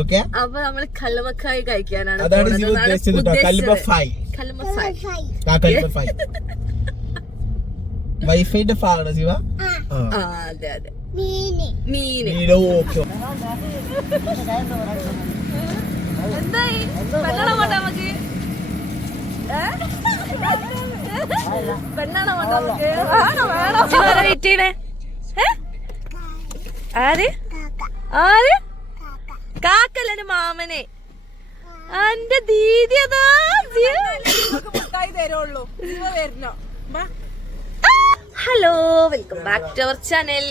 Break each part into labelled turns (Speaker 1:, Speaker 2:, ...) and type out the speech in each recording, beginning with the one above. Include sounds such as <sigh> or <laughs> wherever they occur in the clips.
Speaker 1: Okay
Speaker 2: അപ്പൊ നമ്മൾ കല്ലുമക്കായി കഴിക്കാനാണ്
Speaker 1: അതാണ് ഉദ്ദേശിച്ചത് കേട്ടോ. കല്ലുമ
Speaker 2: ഉദ്ദേശിച്ചത്.
Speaker 1: ഫൈ
Speaker 2: കല്ലുമക്കായ്.
Speaker 1: ആ കല്ലുമ ഫൈ വൈഫൈന്റെ ഫാണ് ശിവ
Speaker 2: അതെ അതെ. മീന്.
Speaker 1: ഓക്കെ.
Speaker 2: എന്തായി? പെണ്ണാണോ നമുക്ക്? പെണ്ണാണോ നമുക്ക്? ആണോ വേണോ? വെയിറ്റ് ചെയ്യണേ ഏ? ആര്? ആര്? കാക്കല്ലേ മാമനെ. എന്റെ ദീദി അതാ hello welcome back to our channel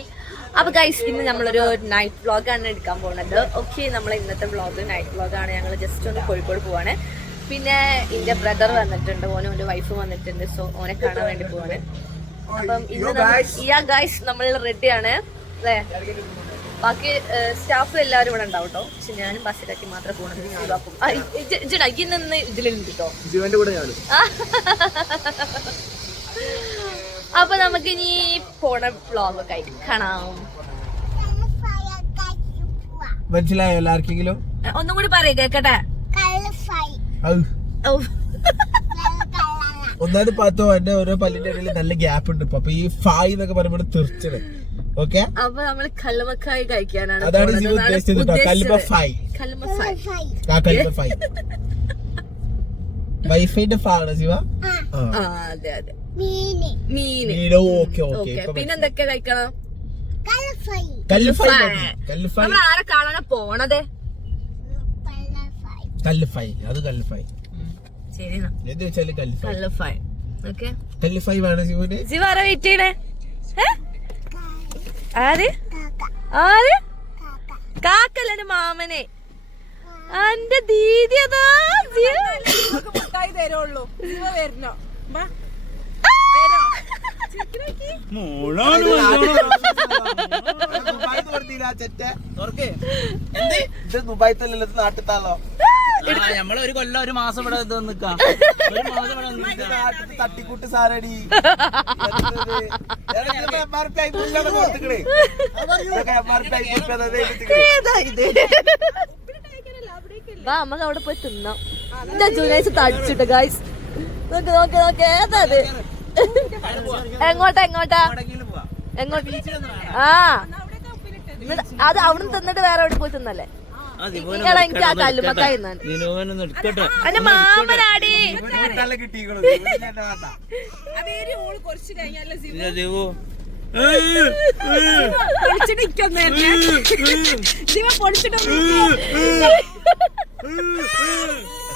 Speaker 2: അപ്പൊ ഗൈസ് ഇന്ന് നമ്മളൊരു നൈറ്റ് വ്ളോഗ് ആണ് എടുക്കാൻ പോകുന്നത്. ഓക്കെ നമ്മൾ ഇന്നത്തെ വ്ളോഗ് നൈറ്റ് വ്ളോഗ് ആണ്. ഞങ്ങൾ ജസ്റ്റ് ഒന്ന് കോഴിക്കോട് പോവാണ്. പിന്നെ എന്റെ ബ്രദർ വന്നിട്ടുണ്ട് ഓനും ഓന്റെ വൈഫ് വന്നിട്ടുണ്ട്. സോ ഓനെ കാണാൻ വേണ്ടി പോവാണ്. അപ്പം ഇന്ന് ഗൈസ് നമ്മൾ റെഡിയാണ് അല്ലേ? ബാക്കി സ്റ്റാഫ് എല്ലാവരും ഇവിടെ ഉണ്ടാവും കേട്ടോ പക്ഷെ ഞാനും ബസ്സിലാക്കി മാത്രമേ പോകണം ജിടാ ഈ നിന്ന് ഇതിലുണ്ട് കേട്ടോ <laughs> അപ്പൊ നമുക്ക് ഇനി പോണ വ്ളോഗ് കാണാം.
Speaker 1: മനസ്സിലായോ എല്ലാവർക്കെങ്കിലും?
Speaker 2: ഒന്നും കൂടി പറയൂ കേക്കട്ടെ.
Speaker 1: ഒന്നാമത് പത്തോ എന്റെ ഓരോ പല്ലിന്റെ ഇടയിൽ നല്ല ഗ്യാപ്പ് ഉണ്ട്. അപ്പൊ ഈ ഫായ് എന്നൊക്കെ പറയുമ്പോൾ തെറിച്ചത്. ഓക്കെ
Speaker 2: അപ്പൊ നമ്മൾ കല്ലുമക്കായി കഴിക്കാനാണ്
Speaker 1: അതാണ് ഉദ്ദേശിച്ചത് വൈഫൈന്റെ ഫാണ് ശിവ? ആ.
Speaker 2: ആ അതെ അതെ. മീന്.
Speaker 1: Okay okay.
Speaker 2: ഓക്കെ. പിന്നെ എന്തൊക്കെ കഴിക്കണം?
Speaker 1: കല്ല് ഫൈ
Speaker 2: ഫൈ.
Speaker 1: മതി. കല്ല് ഫൈ
Speaker 2: നമ്മൾ ആരെ കാണാനാ പോണത്?
Speaker 1: കല്ല് ഫൈ അത് കല്ല് ഫൈ
Speaker 2: ശരി
Speaker 1: എന്ത് വെച്ചാൽ കല്ല് ഫൈ
Speaker 2: കല്ല് ഫൈ ഓക്കെ.
Speaker 1: കല്ല് ഫൈ വേണം ശിവന്
Speaker 2: ശിവ ആരാ വെയിറ്റ് ചെയ്യണേ? ആര്? ആര്? കാക്കല്ല മാമനെ. എന്റെ ദീദി അതാ
Speaker 1: ദുബായത്തല്ലോ നാട്ടിത്താളോ?
Speaker 3: നമ്മൾ ഒരു കൊല്ലം ഒരു മാസം ഇവിടെ ഇത് നിക്കാം. <laughs> ഒരു മാസം ഇവിടെ നിക്കാം.
Speaker 1: നാട്ടിൽ തട്ടിക്കൂട്ട് സാരടി.
Speaker 2: ഇത്? വാ നമുക്ക് അവിടെ പോയി തിന്നാം. എന്റെ ജൂനൈസ് തടിച്ചിട്ട് ഗായ്സ് നോക്ക് നോക്ക് നോക്ക്. ഏതാ അത് എങ്ങോട്ടാ എങ്ങോട്ടാ? എങ്ങോട്ട്? ആ. അത് അവിടുന്ന് തിന്നിട്ട് വേറെ അവിടെ പോയി തിന്നല്ലേ? എനിക്ക് ആ എന്റെ മാമനാടി. <laughs>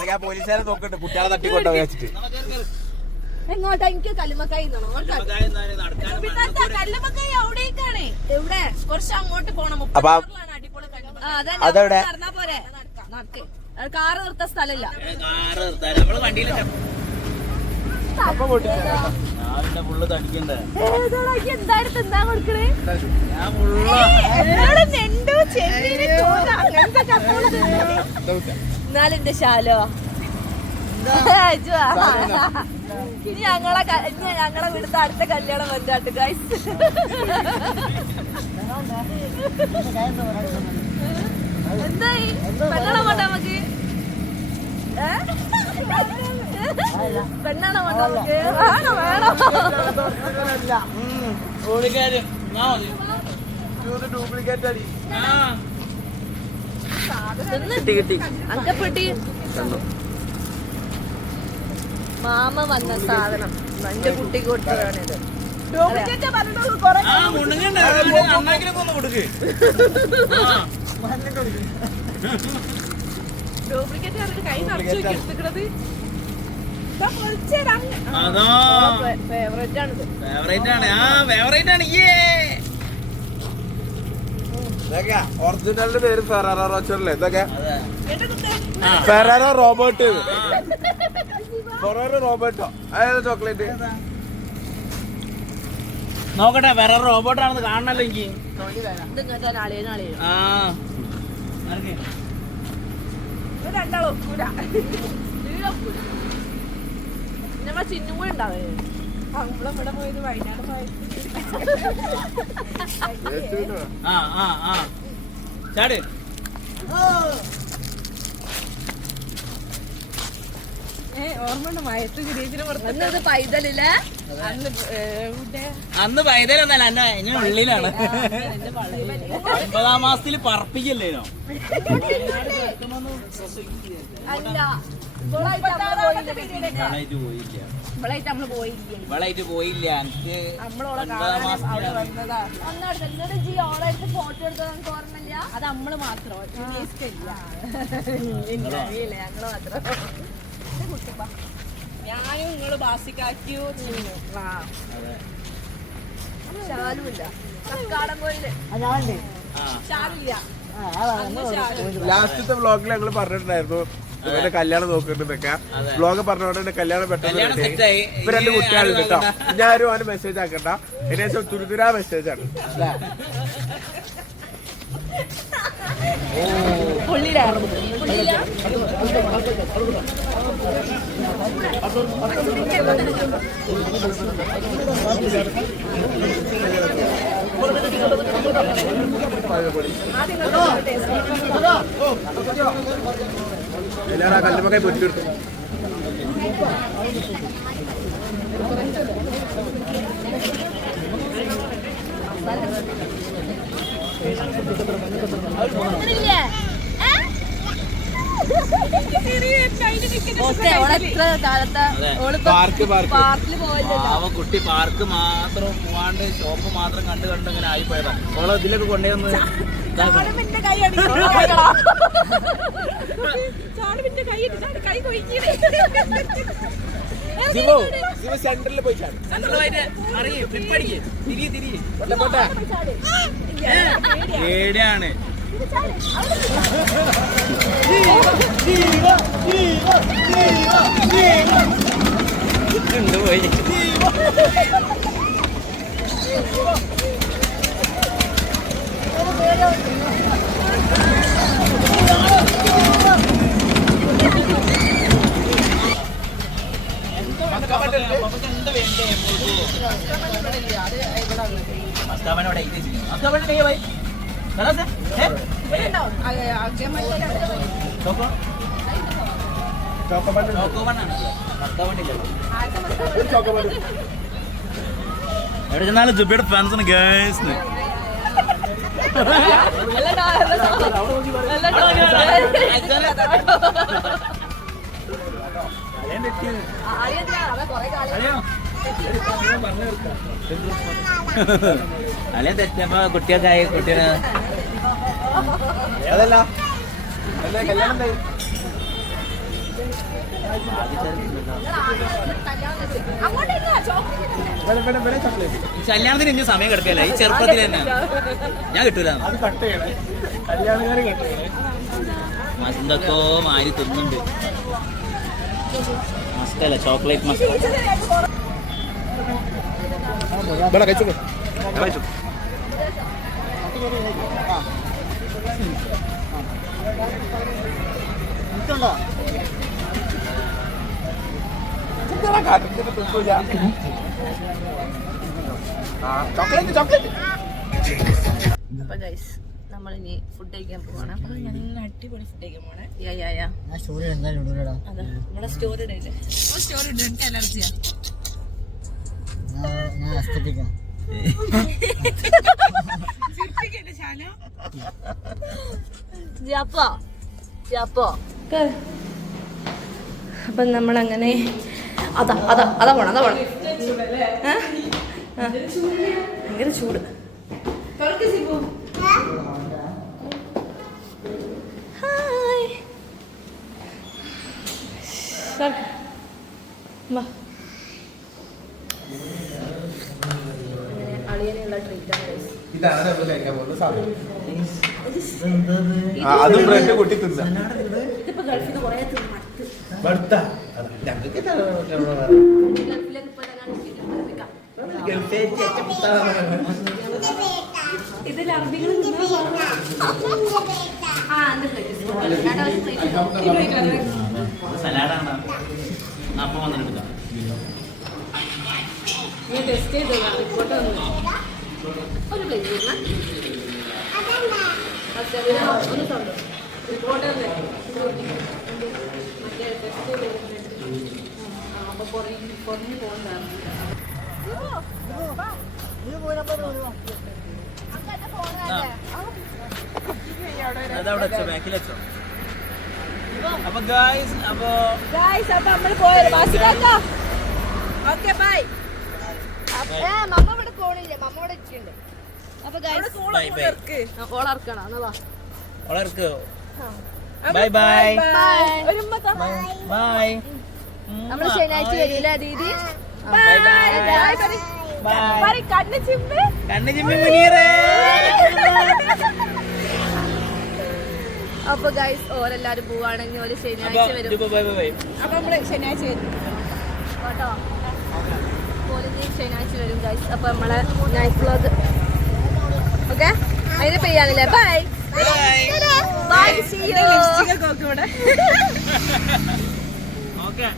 Speaker 2: <laughs>
Speaker 1: പോലീസുകാരെ നോക്കട്ടെ കുട്ടികളെ തട്ടിക്കൊണ്ടോ വെച്ചിട്ട്
Speaker 2: എങ്ങോട്ടാ? എനിക്ക് കല്ലുമക്കായി കല്ലുമക്കായി അവിടേക്കാണ്. എവിടെ? കുറച്ച് അങ്ങോട്ട് പോണം.
Speaker 1: അതെവിടെ?
Speaker 2: നടന്നാ പോരെ? കാറ് നിർത്ത സ്ഥലമില്ല. എന്നാലും എന്റെ ശാലോ. ഇനി ഞങ്ങളെ ഇനി ഞങ്ങളെ വീടുത്തെ അടുത്ത കല്യാണം വന്നാട്ട് ഗൈസ് എന്തായി? പെണ്ണാണോ വേണ്ട നമുക്ക്? പെണ്ണാണോ വേണ്ട നമുക്ക്? വേണോ
Speaker 1: ഡ്യൂപ്ലിക്കേറ്റ്. അടി.
Speaker 3: ആ.
Speaker 2: കിട്ടി കിട്ടി. അങ്കപ്പെട്ടി മാമ വന്ന സാധനം. എന്റെ കുട്ടി കൊടുത്തതാണിത്
Speaker 3: ആ മുണുങ്ങണ്ട. അണ്ണാക്കിനൊക്കെ കൊടുക്ക്. ആ.
Speaker 2: ഡ്യൂപ്ലിക്കേറ്റ് കൈ
Speaker 3: അതാ.
Speaker 2: ഫേവറേറ്റ് ആണിത്
Speaker 3: ഫേവറേറ്റ് ആണ് ആ ഫേവറേറ്റ് ആണ് ഏ
Speaker 1: ഒറിജിനലിന്റെ പേര് ഫെറാറ റോച്ചറല്ലേ? ഇതൊക്കെ
Speaker 3: അതെ.
Speaker 1: Ferrero robot. റോബോട്ടോ? അതായത് ചോക്ലേറ്റ്.
Speaker 3: നോക്കട്ടെ വേറെ റോബോട്ടാണെന്ന് കാണണല്ലോ എനിക്ക് ആ.
Speaker 2: ചിന്നും കൂടെ ഉണ്ടാവേ ഇവിടെ പോയത് വയനാട് പോയത്
Speaker 3: ആ ആ ആ. ചാട്.
Speaker 2: എന്നത് പൈതലില്ലേ
Speaker 3: അന്ന് പൈതലൊന്നല്ല എന്റെ ഇങ്ങനെ ഉള്ളിലാണ്. ഒമ്പതാം മാസത്തിൽ പറപ്പിക്കല്ലേനോ?
Speaker 2: അല്ല ഇവളായിട്ട് പോയില്ല
Speaker 3: എനിക്ക്
Speaker 2: ഫോട്ടോ എടുത്തത് ഓർമ്മയില്ല? അത് നമ്മൾ മാത്രം. ഞങ്ങൾ മാത്രം. ഞാനും നിങ്ങൾ ബാസിക്കാക്കിയോ ശാലുമില്ല കക്കാടം കോയിൽ.
Speaker 3: ആ.
Speaker 2: ശാലില്ല.
Speaker 1: ലാസ്റ്റത്തെ വ്ളോഗിൽ ഞങ്ങൾ പറഞ്ഞിട്ടുണ്ടായിരുന്നു. ഇവന്റെ കല്യാണം നോക്കുന്നുണ്ടൊക്കെ. വ്ളോഗ് പറഞ്ഞോണ്ട് കല്യാണം പെട്ടെന്ന്. ഇപ്പൊ രണ്ട് കുട്ടികളുണ്ട് കേട്ടോ. ഞാനും അവന് മെസ്സേജ് ആക്കണ്ട. ഏകദേശം തുരുതുരാ മെസ്സേജ് <laughs> എല്ലാവരും ആ കല്ലുമക്കായി പൊരിച്ചെടുത്തു
Speaker 2: ഓക്കെ ഓളെ
Speaker 3: കുട്ടി പാർക്ക് മാത്രം പോവാണ്ട് ഷോപ്പ് മാത്രം കണ്ട് കണ്ട് ഇങ്ങനെ ആയിപ്പോയതാ. ഓളെ ഇതിലൊക്കെ കൊണ്ടുവന്ന് ഇതാക്കണം. <laughs>
Speaker 1: ശിവു ശിവ സെന്ററിൽ പോയി ചാടി.
Speaker 3: നല്ലതായിട്ട് അറിയ്, flip അടിക്ക്. തിരി, തിരി.
Speaker 1: പോട്ടെ പോട്ടെ
Speaker 3: പേടിയാണ് പോയി മസ്താവനോടെ മസ്താവനെ പോയി
Speaker 1: ചോക്കോബാർ
Speaker 3: ചോക്കോബണ്ണാണ് മസ്താവണ്ടില്ലല്ലോ
Speaker 1: ചോക്കോബാർ
Speaker 3: എവിടെ ചെന്നാലും ജുബിയുടെ ഫാൻസിന് ഗേൾസ് അല്ലേ തെറ്റപ്പോ കുട്ടിയൊക്കെ കുട്ടിയെ
Speaker 1: അതല്ല അല്ലേ കല്യാണം കുട്ടികൾക്കായി കുട്ടികൾ
Speaker 3: കല്യാണത്തിന് ഇനി സമയം കിടക്കില്ല ഈ ചെറുപ്പത്തിൽ തന്നെ. ഞാൻ കിട്ടൂല. എന്തൊക്കെയോ മാരി തിന്നുണ്ട് മസ്കല്ല ചോക്ലേറ്റ് മസ്ക
Speaker 1: കഴിച്ചോളൂ. കഴിച്ചു ചോക്ലേറ്റ് ചോക്ലേറ്റ്
Speaker 2: അപ്പൊ ഗൈസ് നമ്മളിനി ഫുഡ് കഴിക്കാൻ പോവാണ്.
Speaker 4: അടിപൊളി ഫുഡ് കഴിക്കാൻ പോണേ
Speaker 2: യാ യാ യാ
Speaker 4: സ്റ്റോറി ഇടൂലടാ.
Speaker 2: അതെ നമ്മളെ സ്റ്റോറി ഇടയില്ലേ
Speaker 4: സ്റ്റോറി ഇടും എനിക്ക് അലർജിയാ ഞാൻ
Speaker 2: അപ്പം നമ്മളങ്ങനെ അതാ അതാ അതാ പോണം അതാ പോണം. ഭയങ്കര ചൂട്. ഹായ്. വാ അളിയനുള്ള ട്രീറ്റാണ് guys.
Speaker 1: ഇതാണ് നമ്മൾ കഴിക്കാൻ പോകുന്ന സാധനം ആ, അതും ബ്രെഡ് കൂട്ടി തിന്ന.
Speaker 2: ഇതിൽ അറബികൾ.
Speaker 3: സലാഡാണ്. അപ്പം വന്നിട്ട്
Speaker 2: ഞാൻ ടെസ്റ്റ് ചെയ്ത്. റിപ്പോർട്ട് വന്നു. ഒരു പ്ലേറ്റ് തരണേ. പക്ഷേ അതിന് ഒന്ന് തന്നു. റിപ്പോർട്ട് തന്നെ. മറ്റേ ടെസ്റ്റ് ചെയ്ത്
Speaker 3: അതവിടെ വെച്ചോ ബാക്കിൽ വെച്ചോ അപ്പൊ ഗായ്സ് അപ്പൊ
Speaker 2: ഗായ്സ് അപ്പൊ നമ്മൾ പോയത് ബാസിലാക്കോ ഓക്കെ ബൈ മമ്മ ഇവിടെ പോണില്ല മമ്മ ഇവിടെ ഇരിക്കുന്നുണ്ട് അപ്പൊ ഗായ്സ്
Speaker 3: ബൈ ബൈ
Speaker 2: ഓളർക്കണം എന്നതാ
Speaker 3: വളർക്ക് ബൈ ബൈ
Speaker 2: ഒരു താ.
Speaker 3: ബൈ
Speaker 2: നമ്മൾ ശനിയാഴ്ച വരില്ല ദീദി?
Speaker 3: ബൈ ബൈ
Speaker 2: ബൈ
Speaker 3: ബൈ
Speaker 2: കണ്ണ് ചിമ്പ്
Speaker 3: കണ്ണു ചിമ്മി മുനീറേ.
Speaker 2: അപ്പൊ ഗൈസ് ഓരെല്ലാരും പോവാണെങ്കിൽ ഒരു ശനിയാഴ്ച വരും.
Speaker 3: രൂപ ബൈ ബൈ ബൈ
Speaker 2: അപ്പൊ നമ്മൾ ശനിയാഴ്ച വരും. കേട്ടോ? പോലീസ് ശനിയാഴ്ച വരും ഗൈസ് അപ്പൊ നമ്മളെ നൈറ്റ് വ്ലോഗ് ഓക്കെ അതിന് പെയ്യാണല്ലേ bye bye see you
Speaker 3: okay